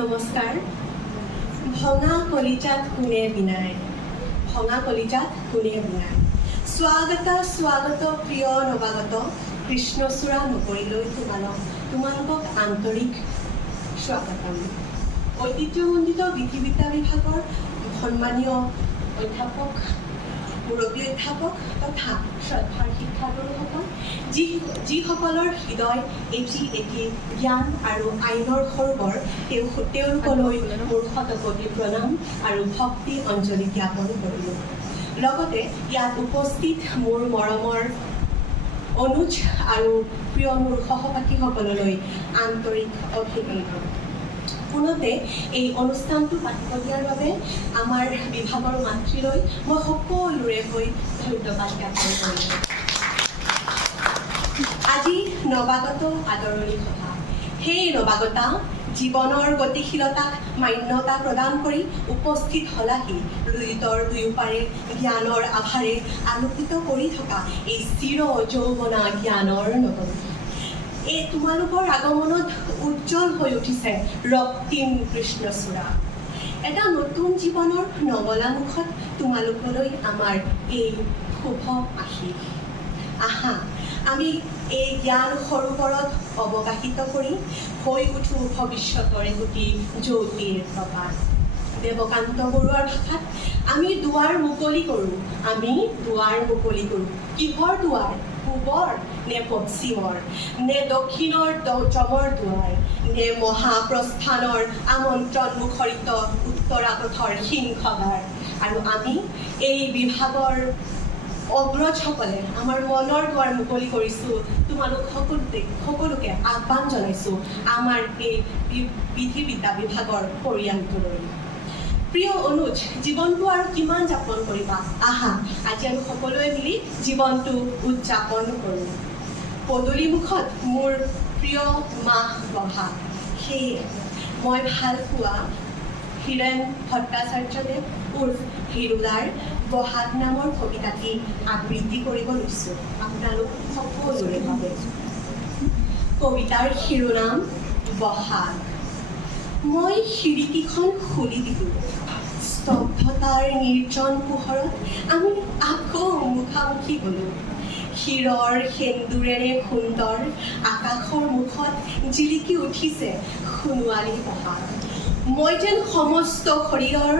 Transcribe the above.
নমস্কাৰ। ভঙা কলিজাত কোনে বিনায়, ভঙা কলিজাত কোনে বিনায়। স্বাগত প্ৰিয় নৱাগত, কৃষ্ণচূড়া নকৰিলৈ তোমালোকক আন্তৰিক স্বাগতম। ঐতিহ্যমণ্ডিত বিধিবিদ্যা বিভাগৰ সন্মানীয় অধ্যাপক, মুৰব্বী অধ্যাপক তথা শ্ৰদ্ধাৰ শিক্ষাগুৰুসকল, যিসকলৰ হৃদয় এটি জ্ঞান আৰু আইনৰ সৰোবৰ, তেওঁলোকলৈ মোৰ শতকোটি প্ৰণাম আৰু ভক্তি অঞ্জলি জ্ঞাপন কৰিলোঁ। লগতে ইয়াত উপস্থিত মোৰ মৰমৰ অনুজ আৰু প্ৰিয় মোৰ সহপাঠীসকললৈ আন্তৰিক অভিনন্দন। পুনতে এই অনুষ্ঠানটো পাতিব দিয়াৰ বাবে আমাৰ বিভাগৰ মাতৃলৈ মই সকলোৰে হৈ ধন্যবাদ জ্ঞাপন কৰিছোঁ। আজি নৱাগত আদৰণি সভা। সেই নৱাগতা জীৱনৰ গতিশীলতাক মান্যতা প্ৰদান কৰি উপস্থিত হলাহি ৰুইতৰ দুয়োপাৰে জ্ঞানৰ আভাৰে আলোকিত কৰি থকা এই চিৰ যৌৱনা জ্ঞানৰ নগৰী। এই তোমালোকৰ আগমনত উজ্জ্বল হৈ উঠিছে ৰক্তিম কৃষ্ণচূড়া। এটা নতুন জীৱনৰ নঙলা মুখত তোমালোকলৈ আমাৰ এই শুভ আশীষ। আহা আমি এই জ্ঞান সৰোবৰত অৱগাহিত কৰি হৈ উঠো ভৱিষ্যতৰ এগোটি জ্যোতিৰ প্ৰভাত। দেৱকান্ত বৰুৱাৰ ভাষাত আমি দুৱাৰ মুকলি কৰোঁ, আমি দুৱাৰ মুকলি কৰোঁ। কিহৰ দুৱাৰ? পূবৰ নে পশ্চিমৰ, নে দক্ষিণৰ যমৰ দুৱাৰ, নে মহাপ্ৰস্থানৰ আমন্ত্ৰণ মুখৰিত উত্তৰা পথৰ সিংহদ্বাৰ। আৰু আমি এই বিভাগৰ অগ্ৰজসকলে আমাৰ মনৰ দুৱাৰ মুকলি কৰিছোঁ। তোমালোক সকলোকে আহ্বান জনাইছোঁ আমাৰ এই বিধিবিদ্যা বিভাগৰ পৰিয়ালটোলৈ। প্ৰিয় অনুজ, জীৱনটো আৰু কিমান যাপন কৰিবা? আহা আজি আমি সকলোৱে মিলি জীৱনটো উদযাপন কৰোঁ। পদূলিমুখত মোৰ প্ৰিয় মাহ বহা, সেয়ে মই ভাল পোৱা হীৰেণ ভট্টাচাৰ্যদেৱ উৰ্ফ হিৰুদাৰ বহাগ নামৰ কবিতাটি আবৃত্তি কৰিব লৈছোঁ আপোনালোক সকলোৰে বাবে। কবিতাৰ শিৰোনাম বহাগ। মই খিৰিকীখন খুলি দিলোঁ। স্তব্ধতাৰ নিৰ্জন পোহৰত আমি আকৌ মুখামুখি হ'লোঁ। শিৰৰ সেন্দুৰেৰে সুন্দৰ আকাশৰ মুখত জিলিকি উঠিছে সোণোৱালী বহাগ। মই যেন সমস্ত শৰীৰৰ